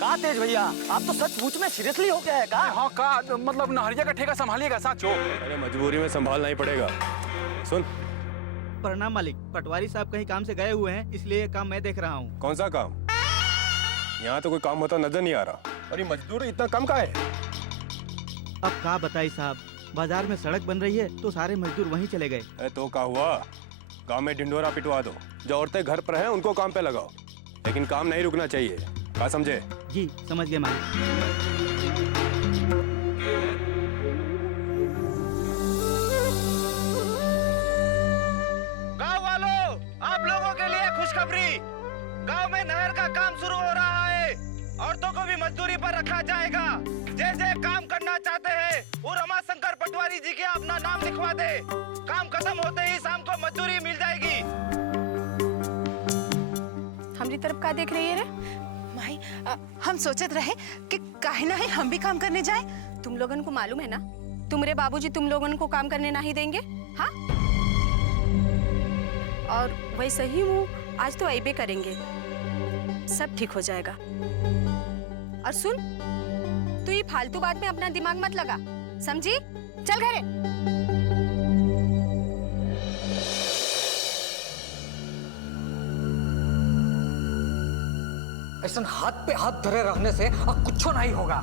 कहा तेज भैया, आप तो सचमुच में सीरियसली हो गया है का? हाँ का मतलब नहरिया का ठेका संभालिएगा साचो। अरे मजबूरी में संभालना ही पड़ेगा। सुन। प्रणाम मालिक, पटवारी साहब कहीं काम से गए हुए हैं, इसलिए ये काम मैं देख रहा हूँ। कौन सा काम? यहाँ तो कोई काम होता नजर नहीं आ रहा। और ये मजदूर इतना कम का है? अब क्या बताई साहब, बाजार में सड़क बन रही है तो सारे मजदूर वहीं चले गए। तो क्या हुआ? गांव में ढिंडोरा पिटवा दो। जो औरतें घर पर हैं उनको काम पे लगाओ, लेकिन काम नहीं रुकना चाहिए। क्या समझे? जी समझ गए मालिक। गांव वालों, आप लोगों के लिए खुशखबरी। गांव में नहर का काम शुरू हो रहा है। औरतों को भी मजदूरी पर रखा जाएगा। जे काम करना चाहते हैं वो रमाशंकर पटवारी जी के अपना नाम लिखवा दे। काम खत्म होते ही शाम को मजदूरी मिल जाएगी। हमारी तरफ का देख रही है रे? माई, हम सोचत रहे कि काहे ना है हम भी काम करने जाए। तुम लोगन को मालूम है ना, तुम्हारे बाबूजी तुम लोगन को काम करने नहीं देंगे। हाँ, और वैसे ही वो आज तो ऐबे करेंगे, सब ठीक हो जाएगा। और सुन, तू ये फालतू बात में अपना दिमाग मत लगा, समझी? चल घरे। ऐसा हाथ पे हाथ धरे रहने से अब कुछ नहीं होगा।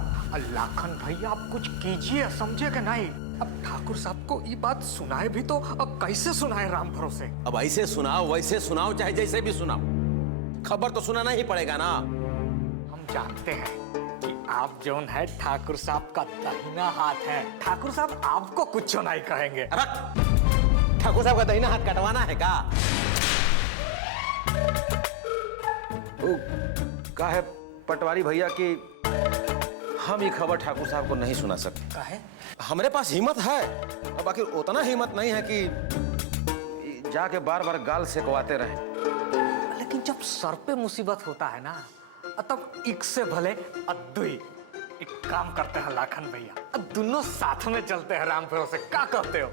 लाखन भैया आप कुछ कीजिए, समझे कि नहीं? अब ठाकुर साहब को ये बात सुनाए भी तो अब कैसे सुनाए राम भरोसे? अब ऐसे सुनाओ वैसे सुनाओ, चाहे जैसे भी सुनाओ, खबर तो सुनाना ही पड़ेगा ना। हम जानते हैं कि आप जौन है ठाकुर साहब का दाहिना हाथ है। ठाकुर साहब आपको कुछ नहीं कहेंगे। ठाकुर साहब का दाहिना हाथ कटवाना है का? का है पटवारी भैया कि हम ये खबर ठाकुर साहब को नहीं सुना सकते। का है? हमारे पास हिम्मत है, और बाकी उतना हिम्मत नहीं है कि जाके बार बार गाल सेकवाते रहे। लेकिन जब सर पे मुसीबत होता है ना, तब एक से भले अद्दुई। एक काम करते हैं लाखन भैया, अब दोनों साथ में चलते हैं राम भरोसे। क्या कहते हो?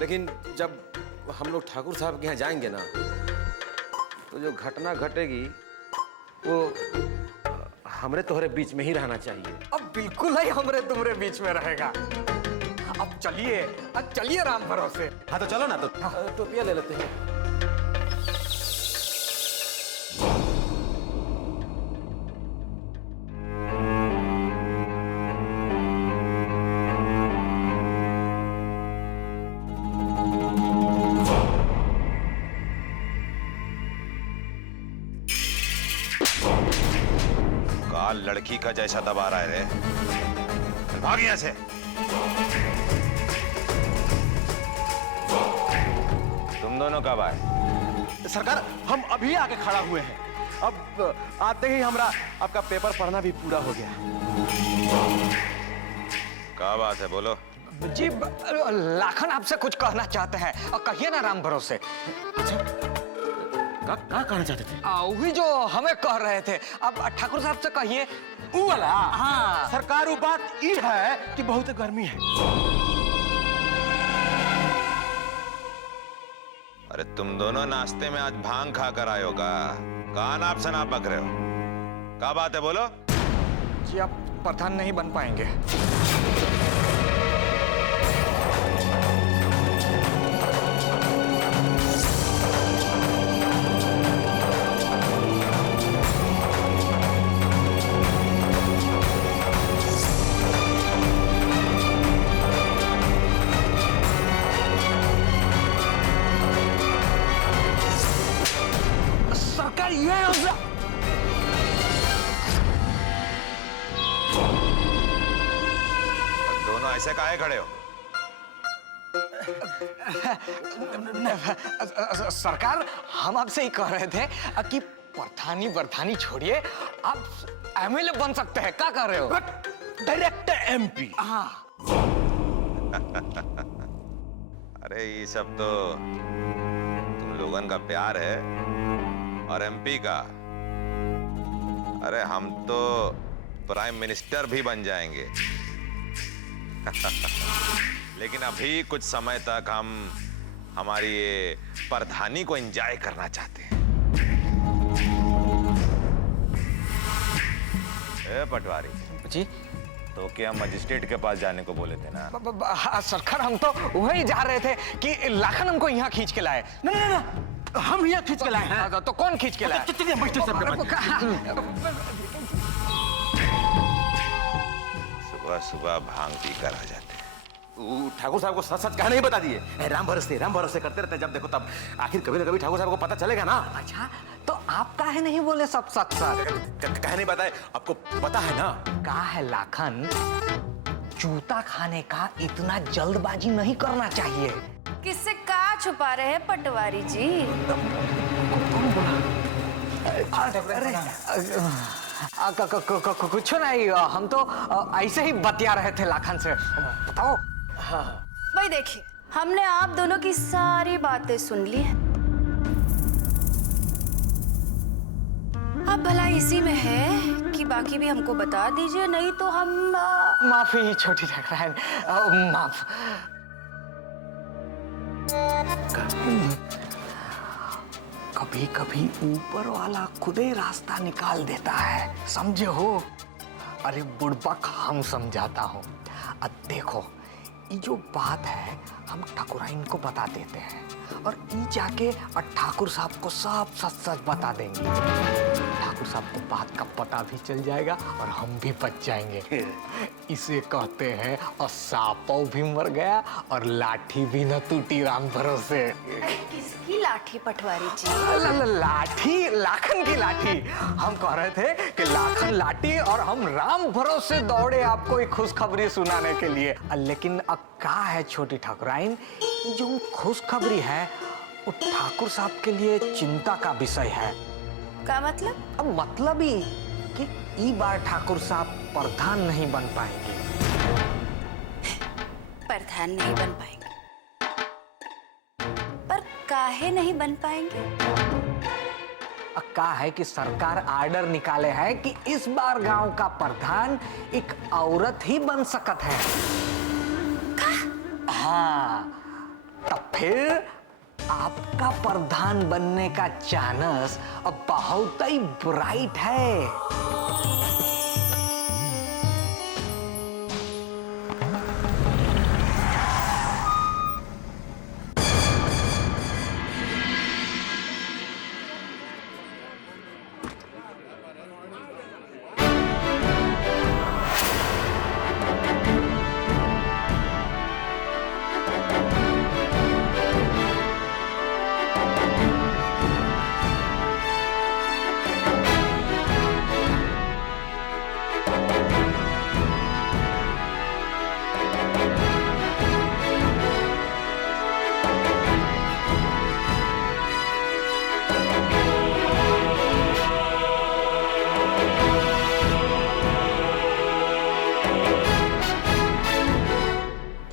लेकिन जब हम लोग ठाकुर साहब के यहाँ जाएंगे ना, तो जो घटना घटेगी वो हमरे तोहरे बीच में ही रहना चाहिए। अब बिल्कुल ही हमरे तुमरे बीच में रहेगा। अब चलिए राम भरोसे। हाँ तो चलो ना, तो टोपिया ले लेते हैं। लड़की का जैसा दबा रहा है रे, भाग यहाँ से। तुम दोनों कब आए? सरकार, हम अभी आके खड़ा हुए हैं। अब आते ही हमरा आपका पेपर पढ़ना भी पूरा हो गया। क्या बात है, बोलो। जी लाखन आपसे कुछ कहना चाहते हैं, और कहिए ना राम भरोसे। क्या कहना चाहते थे? वही जो हमें कह रहे थे। अब ठाकुर साहब से कहिए। वो वाला? हाँ सरकार, वो बात ये है कि बहुत गर्मी है। अरे तुम दोनों नाश्ते में आज भांग खा कर आए हो का? कहा नाप शनाप बक रहे हो? क्या बात है, बोलो। जी आप प्रधान नहीं बन पाएंगे। दोनों ऐसे काहे खड़े हो? सरकार, हम आपसे ही कह रहे थे कि प्रधानी बरधानी छोड़िए, आप एमएलए बन सकते हैं। क्या कर रहे हो? Direct MP. हाँ। अरे ये सब तो तुम लोगन का प्यार है, और एमपी का। अरे हम तो प्राइम मिनिस्टर भी बन जाएंगे। लेकिन अभी कुछ समय तक हम हमारी ये प्रधानी को एंजॉय करना चाहते हैं। पटवारी जी तो क्या मजिस्ट्रेट के पास जाने को बोले थे ना? हाँ सरकार, हम तो वही जा रहे थे कि लाखन हमको यहाँ खींच के लाए। ना हम यहाँ खींच के लाए हैं। तो कौन खींच के लाए? चलिए मजिस्ट्रेट साहब के पास। सुबह सुबह भांग पी कर आ जाते हैं। ठाकुर साहब को सच सच कहा नहीं बता दिए। राम भरोसे करते रहते, जब देखो तब आखिर कभी ना कभी ठाकुर साहब को पता चलेगा ना। अच्छा, तो आप काहे नहीं बोले सब सच सच? कहे नहीं बताए, आपको पता है ना। का है लाखन, जूता खाने का इतना जल्दबाजी नहीं करना चाहिए। किससे का छुपा रहे हैं पटवारी जी? कुछ नहीं, हम तो ऐसे ही बतिया रहे थे लाखन से। बताओ। भाई देखिए, हमने आप दोनों की सारी बातें सुन ली हैं। अब भला इसी में है कि बाकी भी हमको बता दीजिए, नहीं तो हम माफी छोटी ठकराइन, माफ। कभी कभी ऊपर वाला खुद ही रास्ता निकाल देता है, समझे हो? अरे बुड़बक हम समझाता हूँ। अब देखो, ये जो बात है हम ठाकुराइन को बता देते हैं और ये जाके ठाकुर साहब को सब सच सच बता देंगे। ठाकुर साहब को बात का पता भी चल जाएगा और हम भी बच जाएंगे। इसे कहते हैं और सांपों भी मर गया और लाठी भी न टूटी राम भरोसे। किसकी लाठी पटवारी जी? लाठी, लाखन की लाठी। हम कह रहे थे कि लाखन लाठी और हम राम भरोसे दौड़े आपको एक खुशखबरी सुनाने के लिए। लेकिन अब क्या है छोटी ठाकुराइन, जो खुशखबरी है वो ठाकुर साहब के लिए चिंता का विषय है। क्या मतलब? अब मतलब ही कि इस बार ठाकुर साहब प्रधान नहीं बन पाएंगे। प्रधान नहीं बन पाएंगे? पर काहे नहीं बन पाएंगे? अब क्या है कि सरकार आर्डर निकाले है कि इस बार गांव का प्रधान एक औरत ही बन सकत है। हाँ, तब फिर आपका प्रधान बनने का चांस अब बहुत ही ब्राइट है।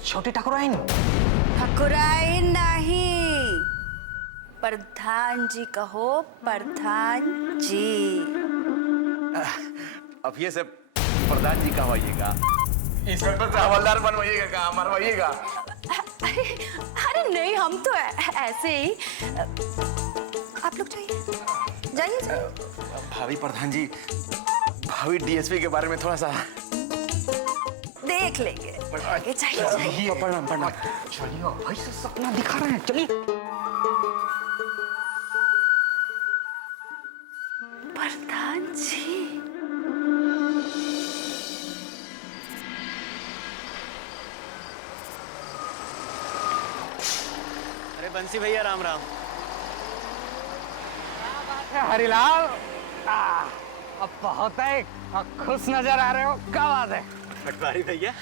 छोटी ठाकुराइन। ठाकुराइन नहीं, प्रधान जी कहो, प्रधान जी। अब ये सब प्रधान जी कहवाइएगा, इंस्पेक्टर से हवलदार बनवाइएगा, क्या मरवाइएगा? अरे नहीं, हम तो ऐसे ही। आप लोग जाइए। भाभी प्रधान जी, भाभी डीएसपी के बारे में थोड़ा सा देख लेंगे। आगे चाहिए। प्रणाम। चलिए, भाई से सपना दिखा रहे हैं, चलिए। प्रधान जी। अरे बंसी भैया, राम राम। हरिलाल, अब बहुत है खुश नजर आ रहे हो, क्या बात है? पटवारी भैया,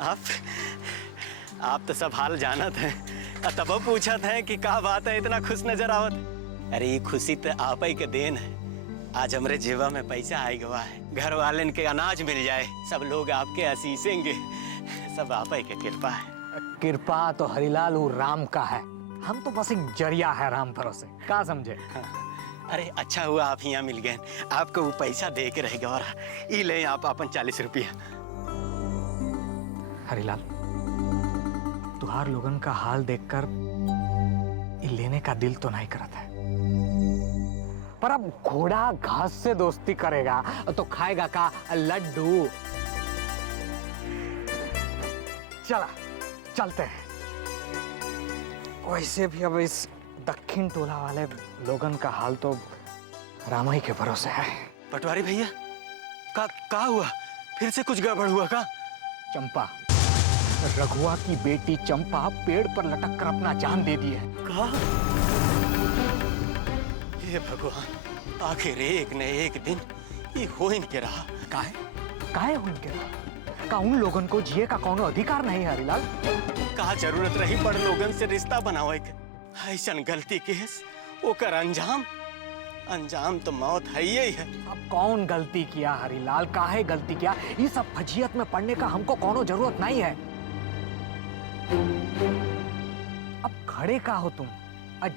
आप तो सब हाल जानत हैं। तब पूछत हैं कि क्या बात है इतना खुश नजर आवत। अरे ये खुशी तो आप ही के देन है। आज हमरे जेबा में पैसा आई गवा है, घर वाले के अनाज मिल जाए, सब लोग आपके आशीषेंगे। सब आप ही के कृपा है। कृपा तो हरिलाल वो राम का है, हम तो बस एक जरिया है राम भरोसे, क्या समझे? अरे अच्छा हुआ आप यहाँ मिल गए, आपको वो पैसा दे के रह गवा। ये ले आप अपन 40 रुपया। हरिलाल, तुहार लोगन का हाल देखकर ये लेने का दिल तो नहीं करता है, पर अब घोड़ा घास से दोस्ती करेगा तो खाएगा का लड्डू। चला चलते हैं। वैसे भी अब इस दक्षिण टोला वाले लोगन का हाल तो रामाई के भरोसे है। पटवारी भैया का हुआ? फिर से कुछ गड़बड़ हुआ का? चंपा, रघुआ की बेटी चंपा पेड़ पर लटक कर अपना जान दे दी है। का? हे भगवान, आखिर एक न एक दिन ये हो इनके रहा। काहे हो इनके रहा? का उन लोगन को जिए का कोनो अधिकार नहीं है हरिलाल? का जरूरत रही बड़ लोगन से रिश्ता बनावे के? ऐसन गलती केस ओकर अंजाम तो मौत है ही है। अब कौन गलती किया हरिलाल? काहे गलती किया? ये सब फजीयत में पड़ने का हमको कोनो जरूरत नहीं है। अब खड़े का हो तुम?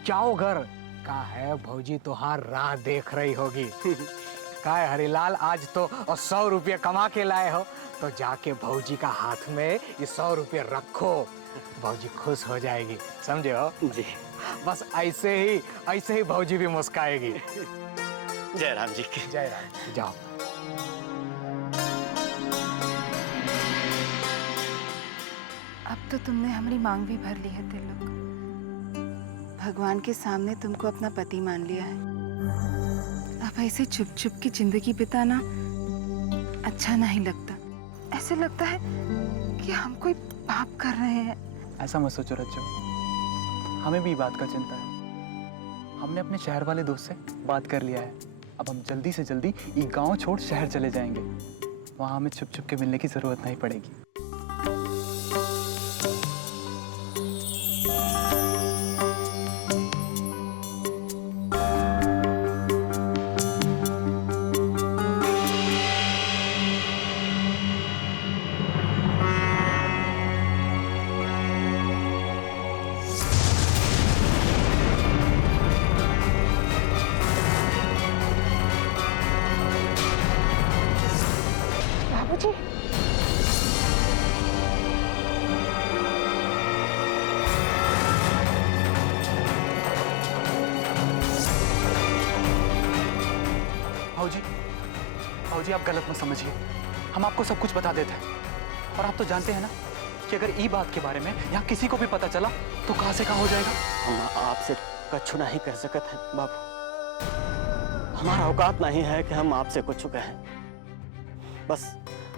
जाओ घर। का है भौजी तुहार राह देख रही होगी। का है हरिलाल, आज तो 100 रुपये कमा के लाए हो, तो जाके भौजी का हाथ में ये 100 रुपये रखो। भौजी खुश हो जाएगी, समझे हो? जी। बस ऐसे ही भौजी भी मुस्काएगी। जय राम जी की जय राम। जाओ। अब तो तुमने हमारी मांग भी भर ली है तिलक। भगवान के सामने तुमको अपना पति मान लिया है। अब ऐसे छुप छुप की जिंदगी बिताना अच्छा नहीं लगता। ऐसे लगता है कि हम कोई पाप कर रहे हैं। ऐसा मत सोचो रज्जो, हमें भी बात का चिंता है। हमने अपने शहर वाले दोस्त से बात कर लिया है। अब हम जल्दी से जल्दी ये गांव छोड़ शहर चले जाएंगे। वहां हमें छुप छुप के मिलने की जरूरत नहीं पड़ेगी। भाऊजी आप गलत मत समझिए, हम आपको सब कुछ बता देते हैं। और आप तो जानते हैं ना कि अगर ई बात के बारे में यहाँ किसी को भी पता चला तो कहाँ से कहाँ हो जाएगा। हम आपसे कछु नहीं कह सकते हैं बाबू। हमारा औकात नहीं है कि हम आपसे कुछ कहें। बस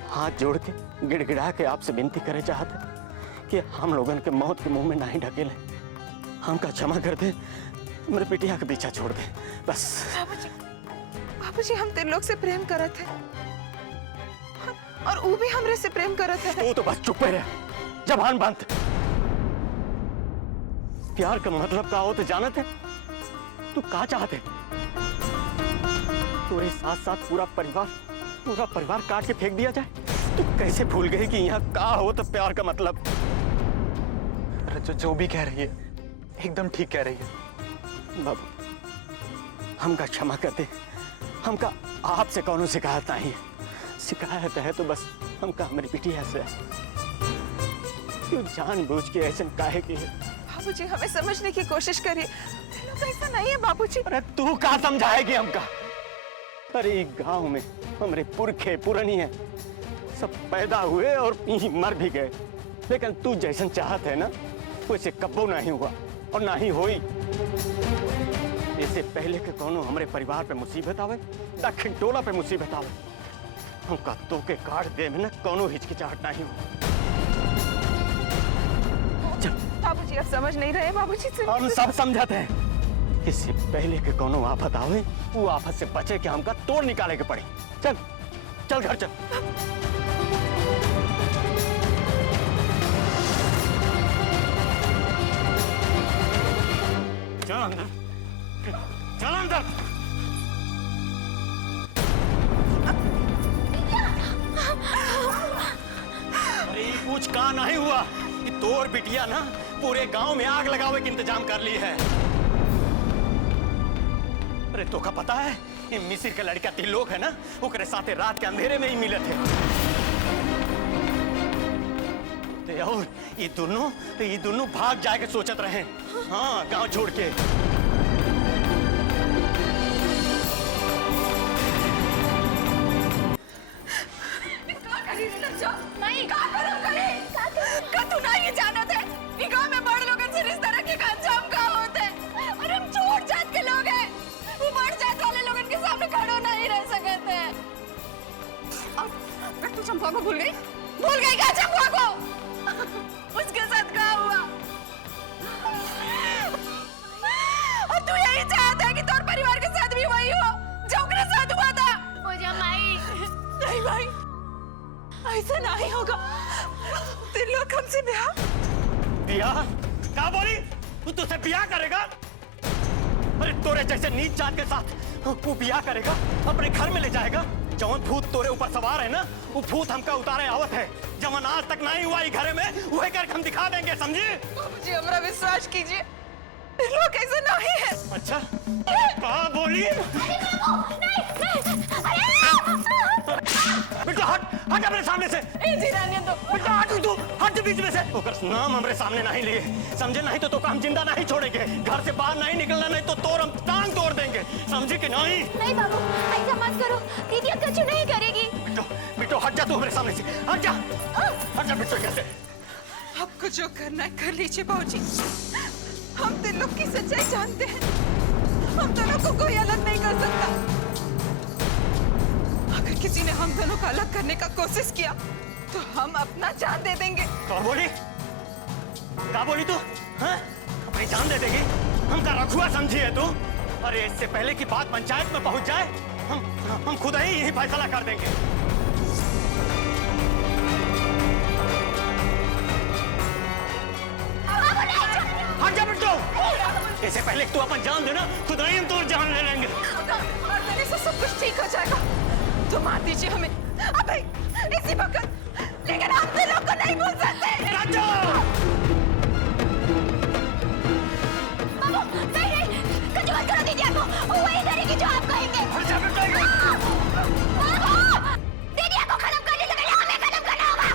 हाथ जोड़ के गिड़गिड़ा के आपसे विनती करे चाहते कि हम लोगन के मौत के मुंह में नहीं ढकेले। हमका क्षमा कर दे, मेरे पिटिया के पीछा छोड़ दे बस। बाबूजी हम तेरे लोग से प्रेम करत है और वो भी हमरे से प्रेम करत है। तू तो बस चुप रह, जबान बंद। प्यार का मतलब का हो तो जानत है? तू का चाहते? तेरे साथ साथ पूरा परिवार काट के फेंक दिया जाए? तू कैसे भूल गई कि यहाँ का हो तो प्यार का मतलब? जो भी कह रही है एकदम ठीक कह रही है। बाबू हमका क्षमा कर दे। हमका आपसे कौनो शिकायत नहीं है। शिकायत है तो बस हमका हमारी पिटिया से। क्यों जानबूझ के ऐसे काहे की है? बाबूजी हमें समझने की कोशिश करिए, ऐसा नहीं है बाबूजी। अरे तू का समझाएगी हमका? अरे गांव में हमारे पुरखे पुरानी है, सब पैदा हुए और यहीं मर भी गए, लेकिन तू जैसन चाहत है ना वैसे कब्बो नहीं हुआ और ना ही होई। इससे पहले के कोनो हमारे परिवार पे मुसीबत आवे, दक्षिण टोला पे मुसीबत आवे, हमका तो के काट दे में ना कोनो हिचकिचाहट नहीं हो। बाबूजी आप समझ नहीं रहे। बाबूजी हम सब समझते हैं। इससे पहले के कोनो आफत आवे, वो आफत से बचे के हमका तोड़ निकाले के पड़े। चल चल घर चल। चल अंदर, चल अंदर। अरे कुछ का नहीं हुआ कि तोर बिटिया ना पूरे गांव में आग लगावे के इंतजाम कर ली है। अरे तो का पता है ये मिस्र का लड़का तिलोक है ना, ओकरे साथे रात के अंधेरे में ही मिले थे। और ये दोनों भाग जाए के सोचत रहे। हाँ गांव छोड़ के। को भूल गई? भूल गई क्या चंपा को? उसके साथ क्या हुआ? और तू यही चाहता है कि तोर परिवार के साथ भी वही हो जो उसके साथ हुआ था? पूजा माई, नहीं भाई, ऐसा नहीं होगा। तेरे लोग हमसे ब्याह बियाह? क्या बोली? तू तुझसे बियाह करेगा? अरे तोरे जैसे नीच जात के साथ तू बियाह करेगा, अपने घर में ले जाएगा? जवन भूत तोरे ऊपर सवार है ना, वो भूत हमका उतारे आवत है। जवन आज तक नहीं हुआ घर में, वही करके हम दिखा देंगे, समझी? जी हमारा विश्वास कीजिए, लोग ऐसा नहीं है। अच्छा, कहाँ बोली? बेटा हट हट अपने सामने से। बेटा हट तू, हट बीच में से। ओकर नाम हमरे सामने नहीं लिए, समझे? नहीं तो हम जिंदा नहीं छोड़ेंगे। घर से बाहर नहीं निकलना, नहीं तो तोर हम टांग तोड़ देंगे, समझी कि नहीं? नहीं बाबू, ऐसा मत करो, दीदी अब कुछ नहीं करेगी। बेटो हट जा तू हमरे सामने से, हट जा बेटो। कैसे? आपको जो करना है कर लीजिए बाबूजी। हम तीन लोग की सच्चाई जानते हैं, हम दोनों को कोई अलग नहीं कर सकता। अगर किसी ने हम दोनों को अलग करने का कोशिश किया तो हम अपना जान दे देंगे। क्या बोली तू? हाँ? अपनी जान दे देगी? हम का रखुआ समझी है तू? अरे इससे पहले की बात पंचायत में पहुंच जाए, हम खुद ही यही फैसला कर देंगे। हट जा बेटो। इससे पहले तू अपन जान देना, खुद ही हम तोर जान ले लेंगे। मार देने से सब कुछ ठीक हो जाएगा। तो मार दीजिए हमें अभी इसी वक्त, लेकिन हम दिलों को नहीं भूल सकते। बाबू नहीं, कुछ मत करो दीदी को, वो वही करेगी जो आप कहेंगे। बाबू, दीदी को खत्म करने से पहले हमें खत्म करना होगा।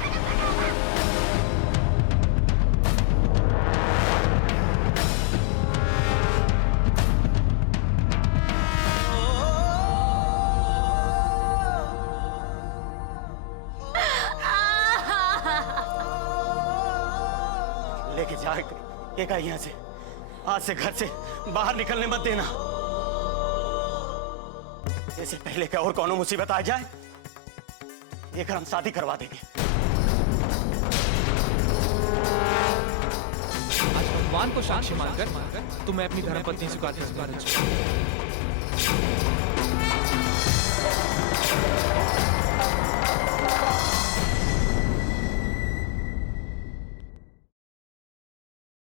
लेके जाएगा यहाँ से, आज से घर से बाहर निकलने मत देना। इससे पहले क्या और कौनो मुसीबत आ जाए, एक हम शादी करवा देंगे। आज भगवान को साक्षी मानकर तुम्हें अपनी धर्मपत्नी स्वीकार करती हूं।